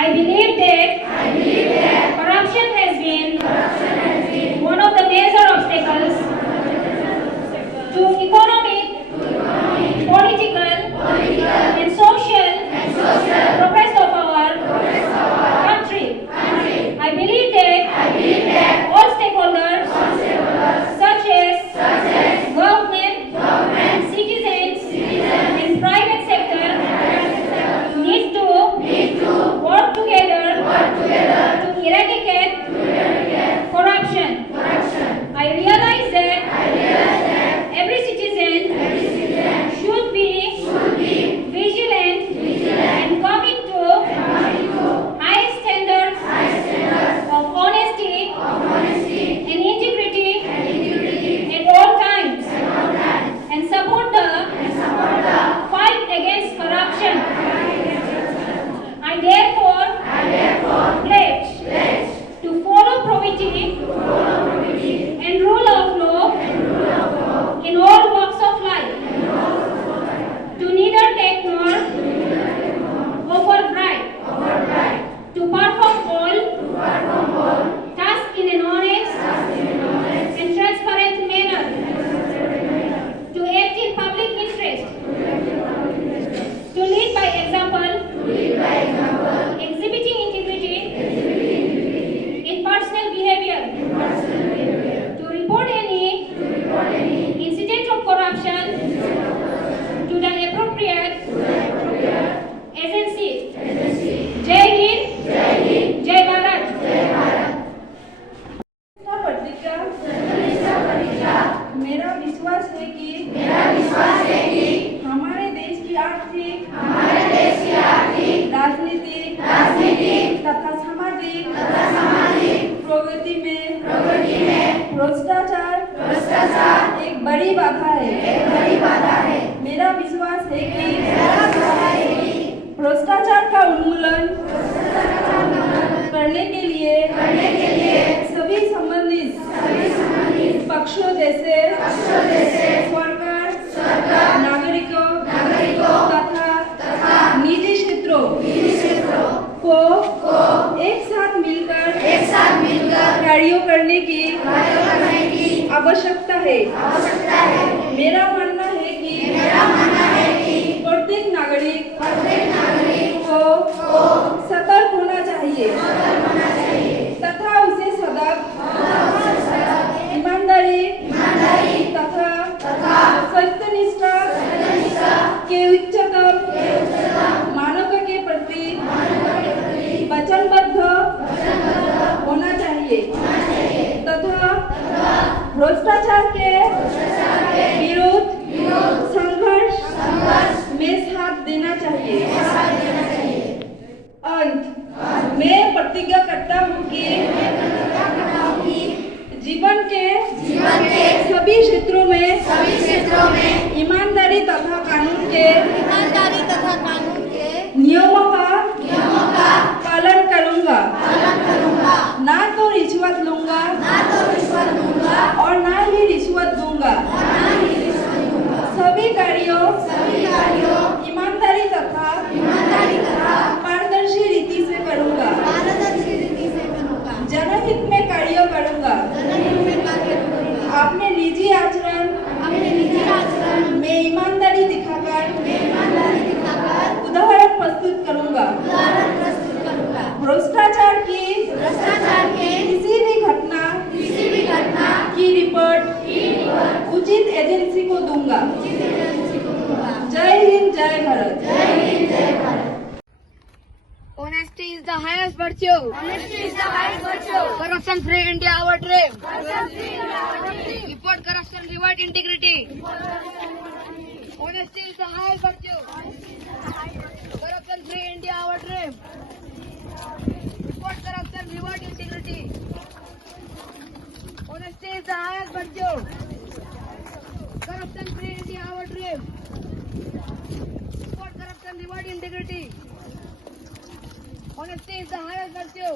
I believe that corruption has been one of the major obstacles to economic, political, and social progress of our country. I believe that all stakeholders, such as government, citizens, and private sector, need to work together to eradicate corruption. I realize that every citizen should be vigilant and commit to high standards of honesty and integrity at all times, and support the fight against corruption. I therefore pledge to follow probity and rule of law in all walks of life, to neither take nor offer bribe, to perform all tasks in an honest and transparent manner, to act in public interest, to lead by example, exhibiting integrity in personal behavior, to report any incident of corruption to the appropriate agency. Jai Hind, Jai Bharat. मेरा विश्वास है कि हमारे देश की आर्थिक, राजनीतिक तथा सामाजिक प्रगति में भ्रष्टाचार एक बड़ी बाधा है। मेरा विश्वास है कि भ्रष्टाचार का उन्मूलन करने के लिए सभी संबंधित पक्षों जैसे सरकार, नागरिकों तथा निजी क्षेत्रों को एक साथ मिलकर कार्यों करने की आवश्यकता है। मेरा मानना है कि प्रत्येक नागरिक को सतर्क होना चाहिए तथा उसे सदा ईमानदारी तथा सत्यनिष्ठा के उच्चतम मानक के प्रति वचनबद्ध होना चाहिए तथा भ्रष्टाचार के विरुद्ध संघर्ष में साथ देना चाहिए। अंत मैं प्रतिज्ञा करता हूँ कि जीवन के सभी क्षेत्रों में ईमानदारी तथा कानून के नियमों का पालन करूंगा, ना तो रिश्वत लूंगा और ना ही रिश्वत दूंगा। सभी कार्यों ईमानदारी तथा पारदर्शी रीति से करूंगा, जनहित में कार्य करूंगा। अपने निजी आचरण में ईमानदारी दिखाकर उदाहरण प्रस्तुत करूंगा। भ्रष्टाचार की किसी भी घटना की रिपोर्ट उचित एजेंसी को दूंगा। जय हिंद, जय Bharat. Honesty is the highest virtue. Corruption free India our dream. Report corruption, reward integrity. Honesty is the highest virtue. Corruption free India our dream. Report corruption, reward integrity. Honesty is the highest virtue. Corruption free India our dream. Report corruption, reward integrity. Honesty is the highest virtue.